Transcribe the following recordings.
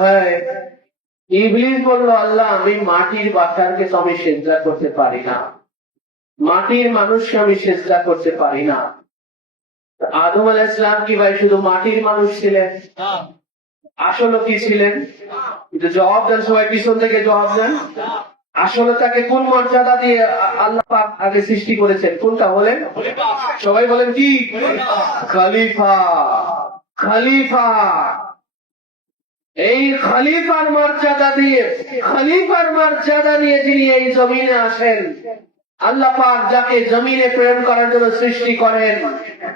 হ্যাঁ, ইবলিস বলল, আল্লাহ আমি মাটির বাচ্চাকে তো আমি সেজদা করতে পারি না, মাটির মানুষকে আমি সেজদা করতে পারি না। আদম আলাইহিস সালাম কি ভাই শুধু মাটির মানুষ ছিলেন? আসলে কি ছিলেন? কিন্তু জবাব দেন, সবাই পিছন থেকে জবাব দেন। আসলে তাকে কোন মর্যাদা দিয়ে আল্লাহ পাক আগে সৃষ্টি করেছেন? কোনটা বলেন? সবাই বলেন কি? খলিফা। খলিফা। এই খলিফার মর্যাদা নিয়ে যিনি এই জমিনে আসেন, আল্লাহ পাক যাকে জমিনে প্রেরণ করার জন্য সৃষ্টি করেন,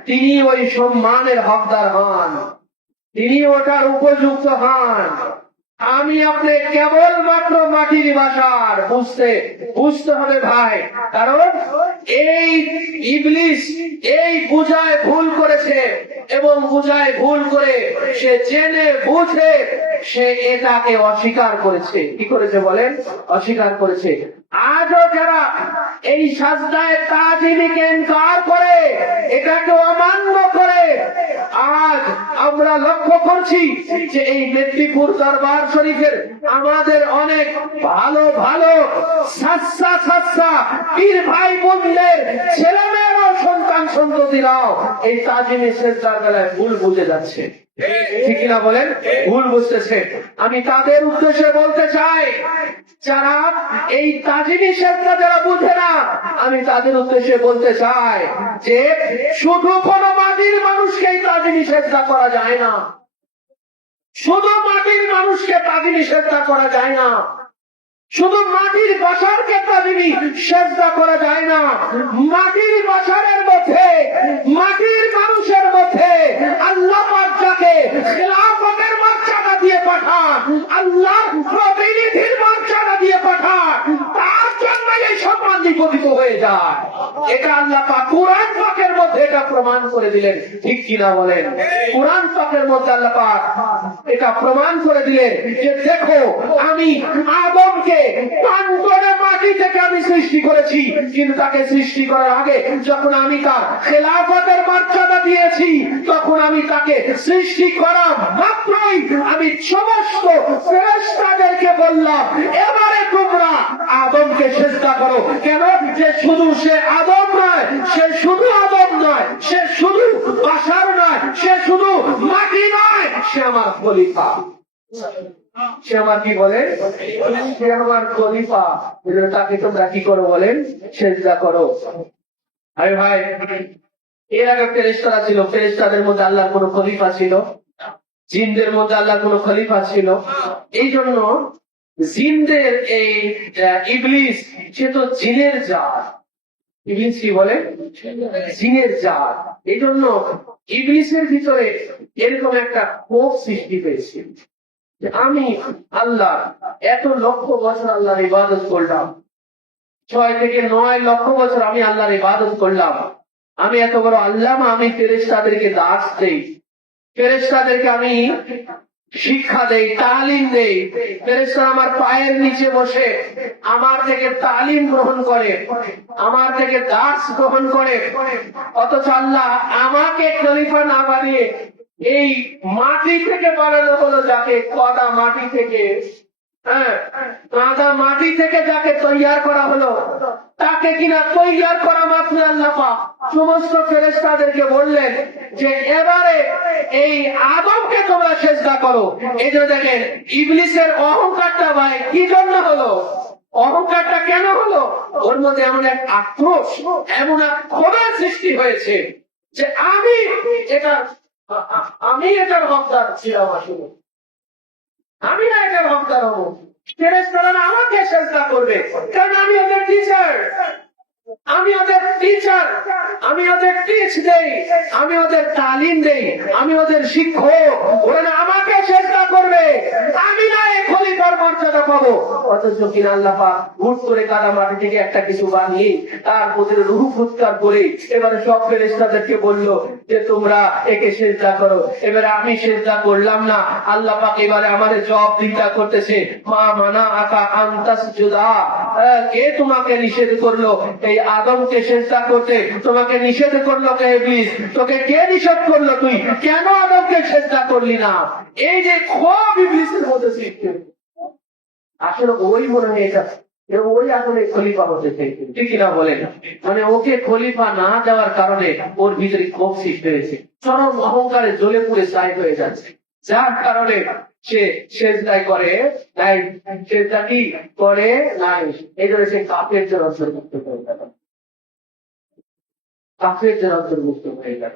তিনি ওই সম্মানের হকদার হন, তিনি ওটার উপযুক্ত হন। আমি আপনি কেবলমাত্র মাটির বাসার বুঝতে হবে ভাই। কারণ এই ইবলিস এই বুঝায় ভুল করেছে, এবং বুঝায় ভুল করে সে জেনে বুঝে সে এটাকে অস্বীকার করেছে। কি করেছে বলেন? অস্বীকার করেছে। আজও যারা এই সাজদায়ে তাজিমকে ইনকার করে, এটাকে অমান্য করে, আজ আমরা লক্ষ্য করছি যে এই মেদিনীপুর দরবার শরীফের আমাদের অনেক ভালো ভালো সাচ্চা পীর ভাই বোনদের ছেলেমেয়েরাও, সন্তান সন্ততিরাও এই তাজিমে সেজদার বেলায় ভুল বুঝে যাচ্ছে। ঠিক কিনা বলেন? ভুল বুঝতেছে। আমি তাদের উদ্দেশ্যে বলতে চাই, যারা এই তাজিমি সেজদা যারা বুঝে না, আমি তাদের উদ্দেশ্যে বলতে চাই যে শুধু কোন মাটির মানুষকে তাজিমি সেজদা করা যায় না, শুধু মাটির মানুষকে তাজিমি সেজদা করা যায় না, শুধু মাটির বাসারকে তাজিমি সেজদা করা যায় না। মাটির বাসারের মধ্যে, মাটির মানুষের মধ্যে আল্লাহ পাক যাকে খেলাফতের মর্যাদা দিয়ে পাঠান, আল্লাহর প্রতিনিধির মর্যাদা দিয়ে পাঠান, তার জন্য এই সম্মান নিপতিত হয়ে যায়। এটা আল্লাহ পাক কুরআন পাকের মধ্যে এটা প্রমাণ করে দিলেন। ঠিক কিনা বলেন? কুরআন পাকের মধ্যে আল্লাহ পাক এটা প্রমাণ করে দিলেন যে দেখো, আমি আদমকে প্রান্তরে মাটি থেকে আমি সৃষ্টি করেছি, কিন্তু তাকে সৃষ্টি করার আগে যখন আমি তার খেলাফতের মর্যাদা দিয়েছি, তখন আমি তাকে সৃষ্টি করা মাত্রই আমি সমস্ত ফেরেশতাদেরকে বললাম, এবারে তোমরা আদমকে সেজদা করো। কেন? যে শুধু সে আদম নয়, সে শুধু আদম নয়, সে শুধু বাশার নয়, সে শুধু মাটি নয়, সে আমার খলিফা। সে আমার কি বলেন? সে আমার খলিফা। তাকে তোমরা কি করো বলেন? সেজদা করো। আরে ভাই, এর আগে ফেরেশতারা ছিল, ফেরেশতাদের মধ্যে আল্লাহর কোন খলিফা ছিল? জিনদের মধ্যে আল্লাহর কোন খলিফা ছিল? এই জন্য জিনদের এই ইবলিস, সে তো জিনের জাত। ইবলিস কি বলে? জিনের জাত। এই জন্য ইবলিসের ভিতরে এরকম একটা ক্ষোভ সৃষ্টি হয়েছে, আমি আল্লাহ এত লক্ষ বছর আল্লাহর ইবাদত করলাম, 6 থেকে 9 লক্ষ বছর আমি আল্লাহর ইবাদত করলাম, আমি এত বড় আল্লাহ, আমি ফেরেশতাদেরকে দাস দেই, ফেরেশতাদেরকে আমি শিক্ষা দেই, তালিম দেই, ফেরেশতারা আমার পায়ের নিচে বসে আমার থেকে তালিম গ্রহণ করে, আমার থেকে দাস গ্রহণ করে। অথচ আল্লাহ আমাকে খলিফা না বানিয়ে এই মাটি থেকে বানানো হলো, যাকে কদা মাটি থেকে, কাদা মাটি থেকে যাকে তৈয়ার করা হলো, তাকে কিনা তৈয়ার করা মাত্র আল্লাহ পাক সমস্ত ফেরেশতাদেরকে বললেন যে এবারে এই আদমকে তোমরা সেজদা করো। এই যে দেখেন ইবলিসের অহংকারটা ভাই কি জন্য হলো? অহংকারটা কেন হলো? ওর মধ্যে এমন এক আক্রোশ, এমন এক ক্ষোভের সৃষ্টি হয়েছে যে আমি এটার হকদার ছিলাম, আসলে আমি না এটার হকদার হবো। ফেরেশতারা আমাকে সেজদা করবে, কারণ আমি ওদের টিচার, আমি ওদের টিচার, আমি ওদের টিচ দেই, আমি ওদের তালিম দেই, আমি ওদের শিক্ষক, ওরা আমাকে চেষ্টা করবে, আমি না এই খলিফার মর্যাদা পাবো। অথচ কিনা আল্লাহ পাক হুট করে কাদা মাটি থেকে একটা কিছু বানিয়ে তার প্রতি রূহ ফুৎকার করে এবারে সব ফেরেশতাদেরকে বললো যে তোমরা একে সেজদা করো। এবারে আমি সেজদা করলাম না, আল্লাহ পাক এবারে আমাদের জবাবদিহিতা করতেছে, মা মানা আকা আনতাসজুদা, কে তোমাকে নিষেধ করলো এই আদমকে সেজদা করতে? তোমাকে নিষেধ করলো কে? ইবলিস। তোকে কে নিষেধ করলো? তুই কেন আদমকে সেজদা করলি না? এই যে ক্ষোভ ইবলিসের মধ্যে আসলে ওই মনে হয়ে যাচ্ছে ওই আসলে খলিফা হতে চেয়েছে, ঠিক কিনা বলেন? মানে ওকে খলিফা না দেওয়ার কারণে ওর ভিতরে ক্ষোভ সৃষ্টি হয়েছে, চরম অহংকারে জ্বলে পুড়ে ছাই হয়ে যাচ্ছে, যার কারণে সে সেজদায় করে নাই, সেজদা কি করে নাই, এই জন্য সে কাফেরদের অন্তর্ভুক্ত হয়ে গেল, কাফেরদের অন্তর্ভুক্ত হয়ে গেল।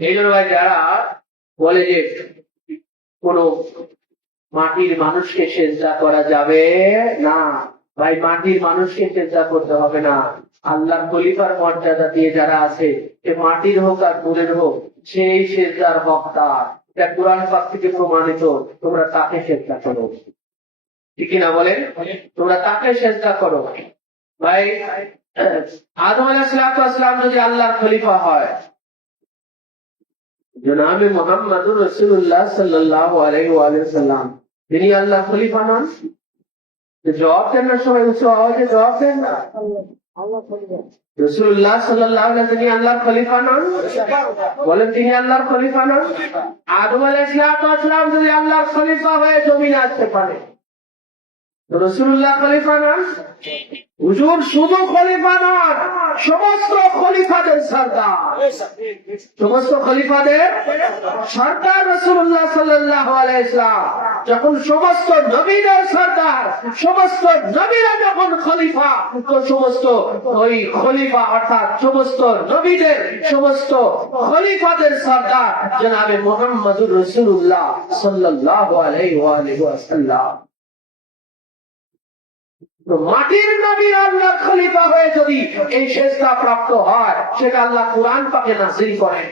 এই জন্য ভাই যারা বলে যে কোন মাটির মানুষকে সেজদা করা যাবে না, ভাই মাটির মানুষকে সেজদা করতে হবে না, আল্লাহর খলিফার মর্যাদা দিয়ে যারা আছে, সে মাটির হোক আর নূরের হোক, সেই সেজদার হকদার। এটা কোরআন পাক থেকে প্রমাণিত, তোমরা তাকে সেজদা করো, ঠিক কিনা বলেন? তোমরা তাকে সেজদা করো। ভাই আদম আলাইহিস সালাম যদি আল্লাহর খলিফা হয়, জনাবে মুহাম্মদুর রাসূলুল্লাহ সাল্লাল্লাহু আলাইহি ওয়া সাল্লাম তিনি আল্লাহ খলিফা নন? জবাব দেন না, সবাই উচ্চ আওয়াজে জবাব দেন না। রাসূলুল্লাহ সাল্লাল্লাহু আলাইহি ওয়া সাল্লাম তিনি আল্লাহর খলিফা নন? বলেন তিনি আল্লাহর খলিফা নন? আদম আলাইহিস সালাম যদি আল্লাহর খলিফা হয়ে জমিনে আসতে পারে, রাসূলুল্লাহ খলিফা নন? হুজুর শুধু খলিফা নন, সমস্ত খলিফাদের সরদার, সমস্ত খলিফাদের সরদার রাসূলুল্লাহ সাল্লাল্লাহু আলাইহি ওয়াসাল্লাম। যখন সমস্ত নবীদের সরদার, সমস্ত নবীরা যখন খলিফা, তো সমস্ত ওই খলিফা অর্থাৎ সমস্ত নবীদের সমস্ত খলিফাদের সরদার জনাবে মুহাম্মদুর রাসূলুল্লাহ সাল্লাল্লাহু আলাইহি ওয়াসাল্লাম। মাটির নবীর আল্লাহর খলিফা হয়ে যদি এই সেজদা প্রাপ্ত হয়, সেটা আল্লাহ কুরআন পাকে নাযিল করেন।